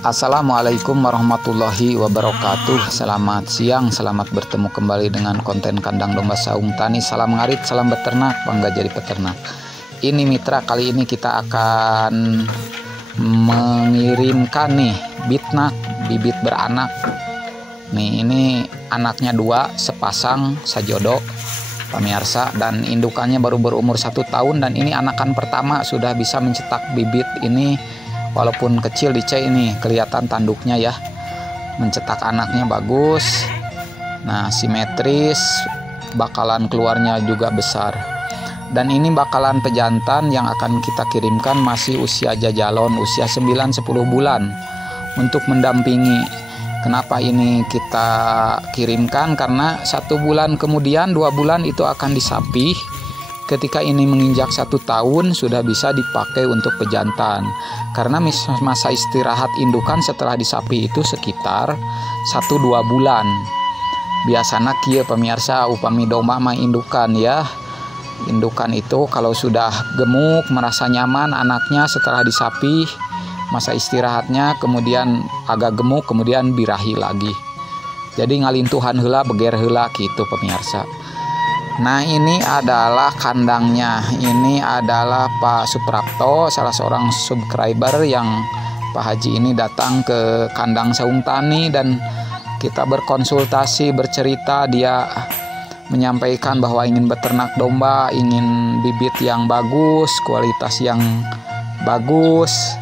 Assalamualaikum warahmatullahi wabarakatuh. Selamat siang, selamat bertemu kembali dengan konten kandang domba saung tani. Salam ngarit, salam beternak, bangga jadi peternak. Ini mitra, kali ini kita akan mengirimkan nih bitnak, bibit beranak. Nih, ini anaknya 2, sepasang, sajodo pemirsa, dan indukannya baru berumur 1 tahun, dan ini anakan pertama sudah bisa mencetak bibit ini. Walaupun kecil di C ini kelihatan tanduknya ya, mencetak anaknya bagus. Nah, simetris, bakalan keluarnya juga besar. Dan ini bakalan pejantan yang akan kita kirimkan masih usia jajalon, usia 9-10 bulan untuk mendampingi. Kenapa ini kita kirimkan? Karena 1 bulan kemudian, 2 bulan itu akan disapih. Ketika ini menginjak 1 tahun sudah bisa dipakai untuk pejantan. Karena masa istirahat indukan setelah disapi itu sekitar 1-2 bulan. Biasanya kieu pemirsa, upami domba mah indukan ya. Indukan itu kalau sudah gemuk, merasa nyaman anaknya setelah disapi, masa istirahatnya kemudian agak gemuk, kemudian birahi lagi. Jadi ngalintuhan heula, beger heula gitu pemirsa. Nah, ini adalah kandangnya. Ini adalah Pak Suprapto, salah seorang subscriber yang Pak Haji ini datang ke kandang saung tani dan kita berkonsultasi, bercerita. Dia menyampaikan bahwa ingin beternak domba, ingin bibit yang bagus, kualitas yang bagus.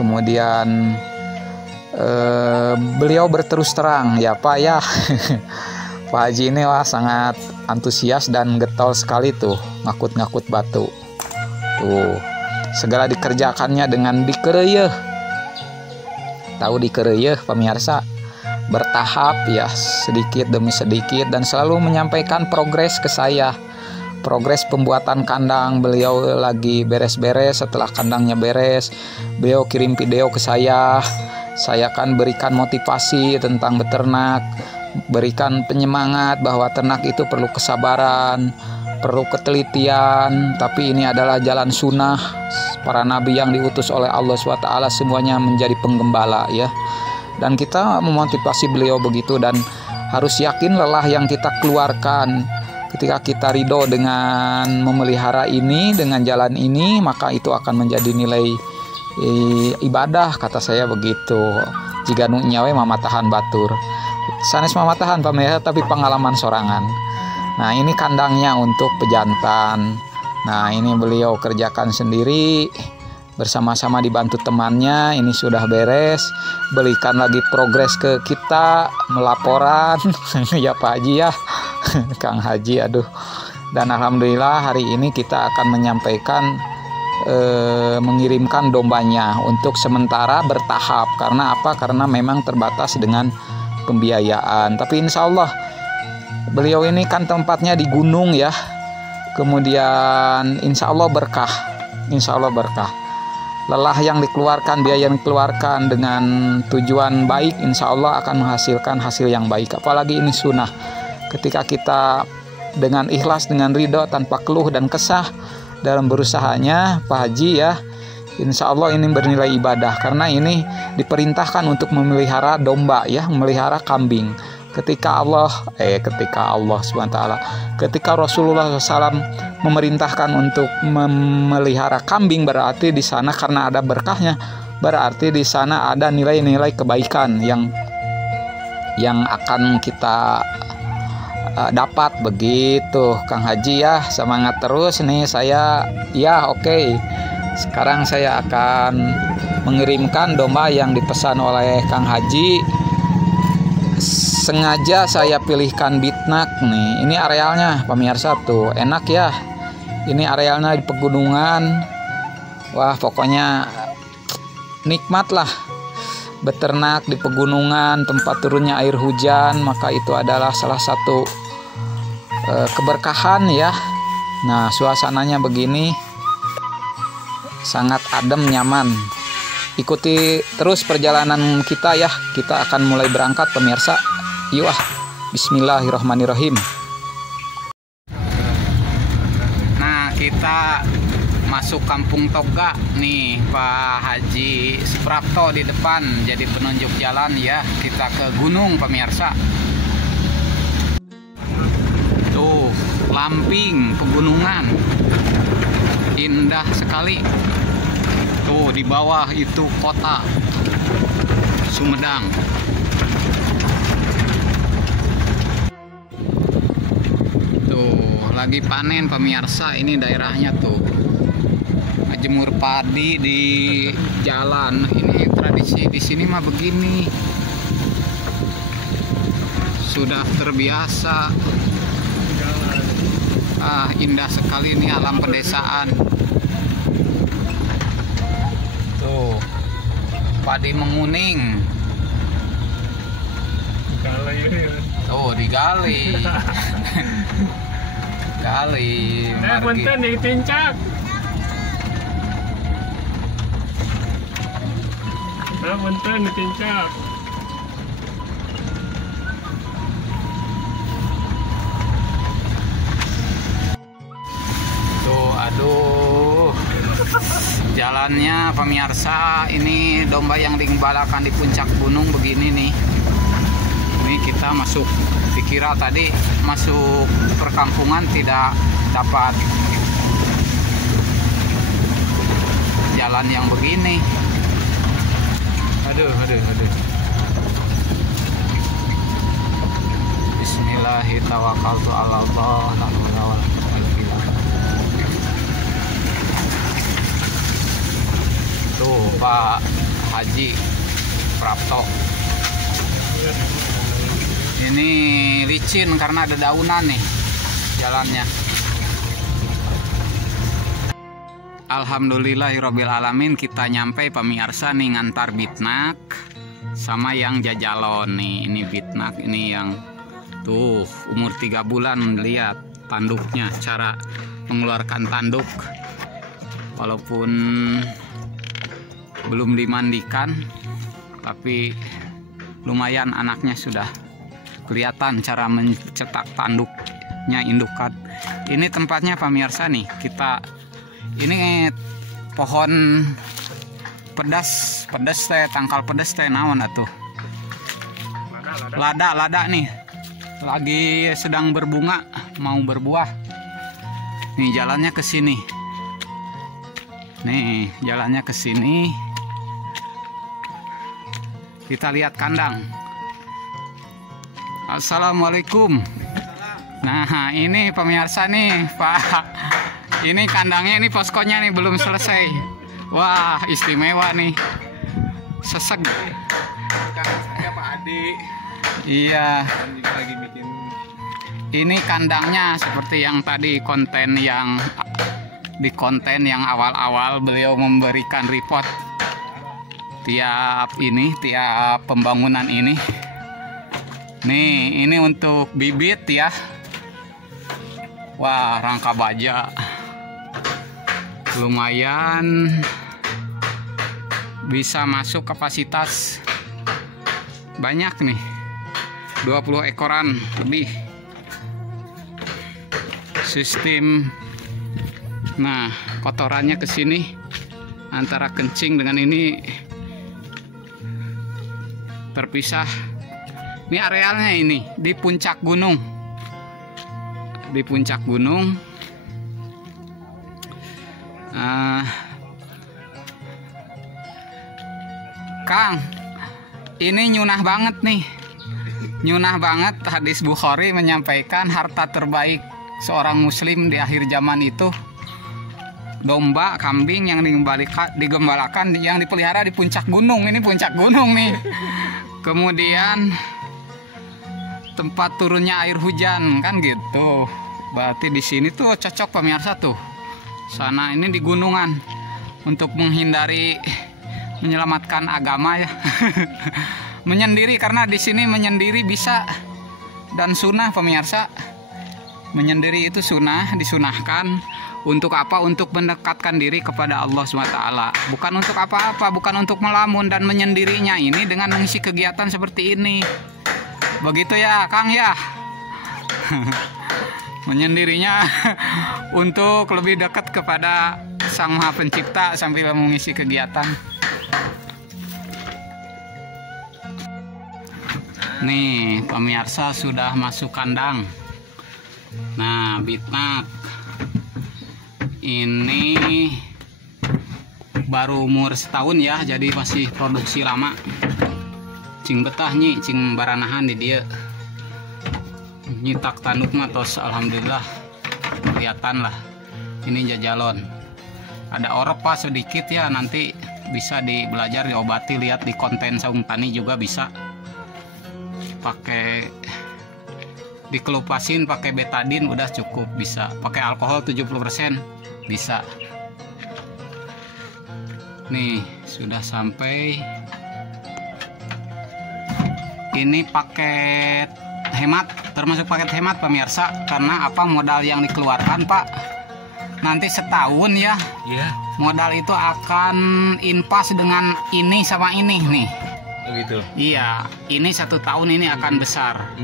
Kemudian beliau berterus terang ya Pak ya. Pak Haji ini wah sangat antusias dan getol sekali tuh, ngakut-ngakut batu. Tuh, segera dikerjakannya dengan dikereuyeuh. Tahu dikereuyeuh pemirsa? Bertahap ya, sedikit demi sedikit, dan selalu menyampaikan progres ke saya. Progres pembuatan kandang, beliau lagi beres-beres, setelah kandangnya beres, beliau kirim video ke saya. Saya akan berikan motivasi tentang beternak, berikan penyemangat bahwa ternak itu perlu kesabaran, perlu ketelitian, tapi ini adalah jalan sunnah para nabi yang diutus oleh Allah SWT, semuanya menjadi penggembala ya. Dan kita memotivasi beliau begitu, dan harus yakin lelah yang kita keluarkan ketika kita ridho dengan memelihara ini, dengan jalan ini, maka itu akan menjadi nilai ibadah, kata saya begitu. Jika nu nyawe mamatahan batur, sanes mamatahan pemirsa, tapi pengalaman sorangan. Nah, ini kandangnya untuk pejantan. Nah, ini beliau kerjakan sendiri, bersama-sama dibantu temannya. Ini sudah beres, berikan lagi progres ke kita, melaporan ya Pak Haji ya. Kang Haji, aduh. Dan alhamdulillah hari ini kita akan menyampaikan mengirimkan dombanya untuk sementara bertahap. Karena apa? Karena memang terbatas dengan pembiayaan. Tapi insya Allah beliau ini kan tempatnya di gunung ya. Kemudian insya Allah berkah. Insya Allah berkah. Lelah yang dikeluarkan, biaya yang dikeluarkan dengan tujuan baik, insya Allah akan menghasilkan hasil yang baik. Apalagi ini sunnah. Ketika kita dengan ikhlas, dengan ridho, tanpa keluh dan kesah dalam berusahanya, Pak Haji ya, insya Allah ini bernilai ibadah. Karena ini diperintahkan untuk memelihara domba ya, memelihara kambing. Ketika Allah SWT, ketika Rasulullah SAW memerintahkan untuk memelihara kambing, berarti di sana karena ada berkahnya, berarti di sana ada nilai-nilai kebaikan yang akan kita dapat begitu. Kang Haji ya, semangat terus nih saya ya. Oke. Sekarang saya akan mengirimkan domba yang dipesan oleh Kang Haji. Sengaja saya pilihkan bitnak nih. Ini arealnya pemirsa tuh, enak ya. Ini arealnya di pegunungan. Wah, pokoknya nikmat lah beternak di pegunungan, tempat turunnya air hujan, maka itu adalah salah satu keberkahan ya. Nah, suasananya begini, sangat adem, nyaman. Ikuti terus perjalanan kita ya. Kita akan mulai berangkat pemirsa. Yuk bismillahirrahmanirrahim. Nah, kita masuk Kampung Toga nih, Pak Haji Suprapto di depan jadi penunjuk jalan ya. Kita ke gunung pemirsa. Tuh, Lamping, pegunungan. Indah sekali. Tuh di bawah itu kota Sumedang. Tuh lagi panen pemirsa, ini daerahnya tuh. Jemur padi di jalan. Ini tradisi di sini mah begini. Sudah terbiasa. Indah sekali ini alam pedesaan. Tuh, padi menguning. Oh, digali. Gali. Punten di Tincak. Punten di Tincak. Tuh, aduh. Jalannya pemirsa, ini domba yang digembalakan di puncak gunung begini nih. Ini kita masuk, dikira tadi masuk perkampungan tidak dapat jalan yang begini. Aduh. Bismillahirrahmanirrahim. Tuh Pak Haji Prapto. Ini licin karena ada daunan nih jalannya. Alhamdulillahirrabbilalamin, kita nyampe pemirsa nih, ngantar bitnak sama yang jajalon nih. Ini bitnak, ini yang tuh umur 3 bulan. Lihat tanduknya, cara mengeluarkan tanduk walaupun belum dimandikan, tapi lumayan anaknya sudah kelihatan cara mencetak tanduknya indukan. Ini tempatnya pemirsa nih, kita ini pohon pedas teh, tangkal pedas teh naon atuh. Lada nih lagi sedang berbunga, mau berbuah. Nih jalannya ke sini. Nih jalannya ke sini. Kita lihat kandang. Assalamualaikum. Nah ini pemirsa nih Pak, ini kandangnya, ini poskonya nih belum selesai. Wah istimewa nih, seseg. Pak Adi. Iya. Lagi bikin. Ini kandangnya seperti yang tadi konten yang awal-awal beliau memberikan report tiap pembangunan ini. Nih, ini untuk bibit ya. Wah, rangka baja. Lumayan bisa masuk kapasitas banyak nih. 20 ekoran lebih. Sistem. Nah, kotorannya ke sini antara kencing dengan ini terpisah. Ini arealnya ini di puncak gunung. Di puncak gunung. Kang, ini nyunah banget nih. Nyunah banget, hadis Bukhari menyampaikan harta terbaik seorang muslim di akhir zaman itu domba, kambing yang digembalakan, yang dipelihara di puncak gunung. Ini puncak gunung nih. Kemudian tempat turunnya air hujan kan gitu. Berarti di sini tuh cocok pemirsa tuh. Sana ini di gunungan untuk menghindari, menyelamatkan agama ya. Menyendiri, karena di sini menyendiri bisa dan sunnah pemirsa. Menyendiri itu sunnah, disunahkan. Untuk apa? Untuk mendekatkan diri kepada Allah SWT. Bukan untuk apa-apa, bukan untuk melamun. Dan menyendirinya ini dengan mengisi kegiatan seperti ini. Begitu ya Kang ya. Menyendirinya untuk lebih dekat kepada Sang Maha Pencipta sambil mengisi kegiatan. Nih, pemirsa sudah masuk kandang. Nah, bitnak ini baru umur setahun ya, jadi masih produksi lama. Cing betah nyi, cing baranahan di dia. Nyitak tanduk mah tos alhamdulillah kelihatan lah. Ini jajalon. Ada orepa sedikit ya, nanti bisa belajar diobati, lihat di konten Saung Tani juga bisa. Pakai dikelupasin pakai betadin udah cukup, bisa pakai alkohol 70% bisa. Nih sudah sampai. Ini paket hemat, termasuk paket hemat pemirsa, karena apa, modal yang dikeluarkan Pak nanti setahun ya, modal itu akan impas dengan ini sama ini nih. Begitu. Iya, ini 1 tahun ini akan besar.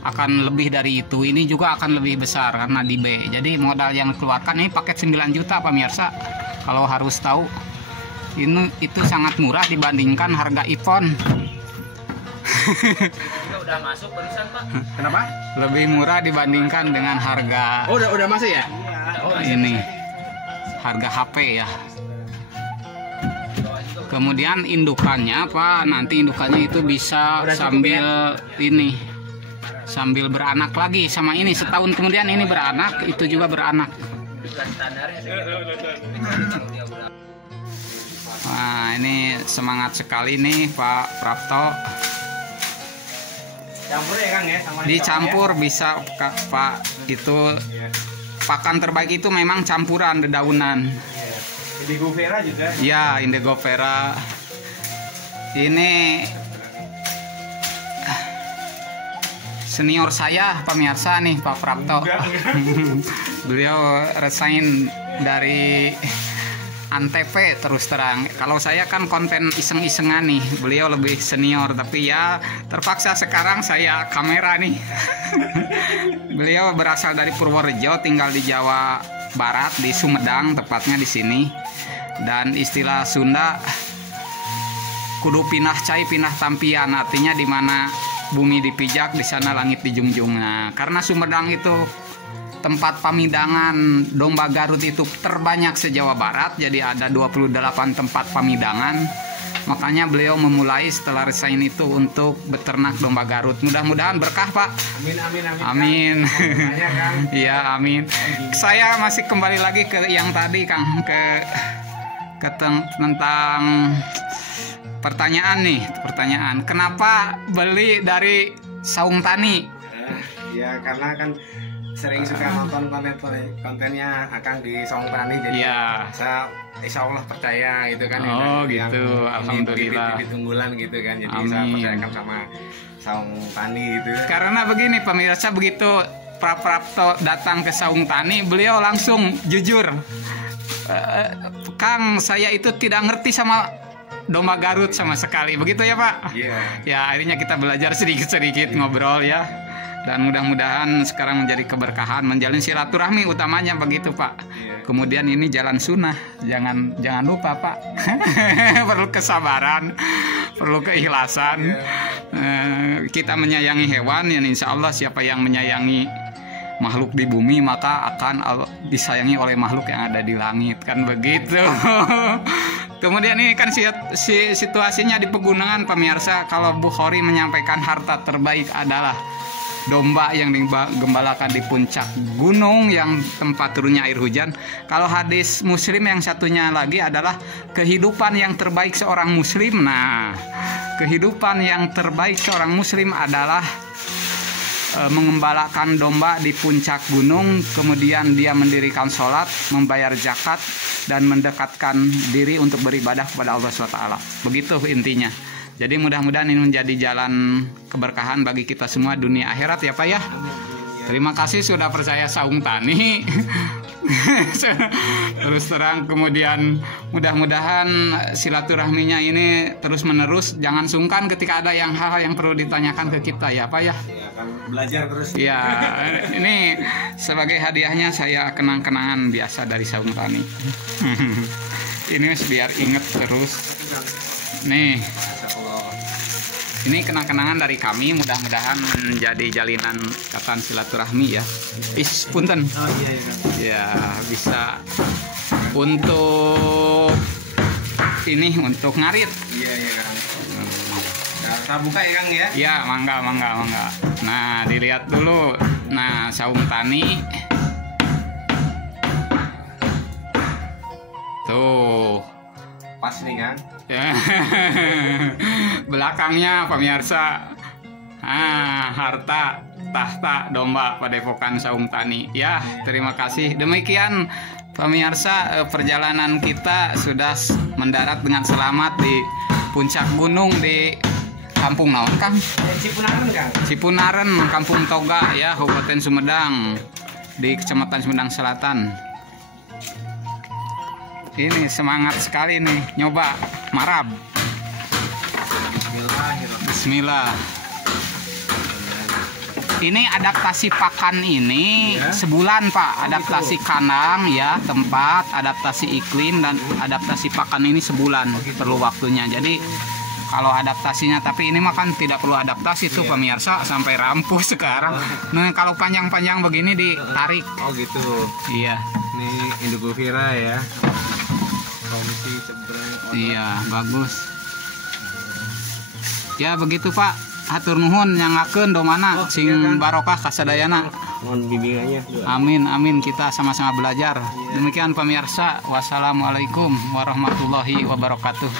Akan lebih dari itu, ini juga akan lebih besar karena di B. Jadi modal yang dikeluarkan ini paket 9 juta pemirsa. Kalau harus tahu, itu sangat murah dibandingkan harga iPhone. Udah masuk barusan Pak. Kenapa? Lebih murah dibandingkan dengan harga. Oh, udah masuk ya? Ini harga HP ya. Kemudian indukannya Pak, nanti indukannya itu bisa sambil ini, sambil beranak lagi sama ini. Setahun kemudian ini beranak, itu juga beranak. Nah ini semangat sekali nih Pak Prapto. Campur ya Kang ya sama Dicampur ya? Bisa Pak, itu pakan terbaik itu memang campuran dedaunan. Indigo Vera juga. Ya, Indigo Vera. Ini senior saya pemirsa nih Pak Prapto. Beliau resign dari Antv terus terang. Kalau saya kan konten iseng-isengan nih, beliau lebih senior, tapi ya terpaksa sekarang saya kamera nih. Beliau berasal dari Purworejo, tinggal di Jawa Barat, di Sumedang tepatnya di sini. Dan istilah Sunda kudu pinah cai pinah tampian, artinya di mana bumi dipijak di sana langit dijunjung. Nah, karena Sumedang itu tempat pamidangan domba Garut itu terbanyak se-Jawa Barat, jadi ada 28 tempat pamidangan. Makanya beliau memulai setelah resign itu untuk beternak domba Garut. Mudah-mudahan berkah Pak. Amin amin amin. Amin. Iya amin. Saya masih kembali lagi ke yang tadi Kang, tentang pertanyaan nih, kenapa beli dari Saung Tani? Ya karena kan sering suka nonton kontennya Akang di Saung Tani, jadi saya insya Allah percaya gitu kan. Oh gitu, alhamdulillah. Bibit unggulan gitu kan, jadi saya percayakan sama Saung Tani gitu. Karena begini pemirsa, begitu Pak Prapto datang ke Saung Tani, beliau langsung jujur, Kang, saya itu tidak ngerti sama domba Garut sama sekali, begitu ya Pak? Iya. Ya akhirnya kita belajar sedikit-sedikit ngobrol ya. Dan mudah-mudahan sekarang menjadi keberkahan, menjalin silaturahmi utamanya begitu Pak. Kemudian ini jalan sunnah, jangan lupa Pak. Perlu kesabaran, perlu keikhlasan. Kita menyayangi hewan, ya insya Allah siapa yang menyayangi makhluk di bumi maka akan disayangi oleh makhluk yang ada di langit, kan begitu. Kemudian ini kan situasinya di pegunungan pemirsa. Kalau Bukhari menyampaikan harta terbaik adalah domba yang digembalakan di puncak gunung yang tempat turunnya air hujan. Kalau hadis Muslim yang satunya lagi adalah kehidupan yang terbaik seorang muslim. Nah, kehidupan yang terbaik seorang muslim adalah mengembalakan domba di puncak gunung, kemudian dia mendirikan sholat, membayar zakat, dan mendekatkan diri untuk beribadah kepada Allah SWT. Begitu intinya. Jadi mudah-mudahan ini menjadi jalan keberkahan bagi kita semua dunia akhirat ya Pak ya. Terima kasih sudah percaya Saung Tani. Terus terang, kemudian mudah-mudahan silaturahminya ini terus menerus. Jangan sungkan ketika ada hal-hal yang perlu ditanyakan ke kita ya Pak ya. Ya, kan belajar terus. Ya, ini sebagai hadiahnya saya kenang-kenangan biasa dari Saung Tani. Ini biar inget terus. Nih, ini kenang-kenangan dari kami, mudah-mudahan menjadi jalinan ikatan silaturahmi ya. Punten. Oh iya iya. Ya, bisa untuk ini, untuk ngarit. Iya iya Kang. Kita buka ya Kang ya. Ya, mangga. Nah, dilihat dulu. Nah, Saung Tani. Tuh. Pas nih Kang. Belakangnya pemirsa, harta tahta domba Padepokan Saung Tani. Ya, terima kasih. Demikian pemirsa, perjalanan kita sudah mendarat dengan selamat di puncak gunung di Kampung naon Kang? Cipunaren Kang. Cipunaren, Kampung Toga ya, Kabupaten Sumedang, di Kecamatan Sumedang Selatan. Ini semangat sekali nih nyoba marab. Bismillah. Ini adaptasi pakan ini ya. Sebulan Pak. Adaptasi kandang ya, tempat, adaptasi iklim dan adaptasi pakan ini sebulan perlu waktunya. Jadi kalau adaptasinya, tapi ini mah kan tidak perlu adaptasi tuh pemirsa, sampai rampung sekarang. Nah kalau panjang-panjang begini ditarik. Oh gitu. Iya. Ini Indogovira ya. Komisi cebrang. Iya, bagus. Ya begitu Pak. Hatur nuhun nyangakeun domana sing barokah kasadayana. Mohon bimbingannya. Amin, kita sama-sama belajar. Demikian pemirsa, wassalamualaikum warahmatullahi wabarakatuh.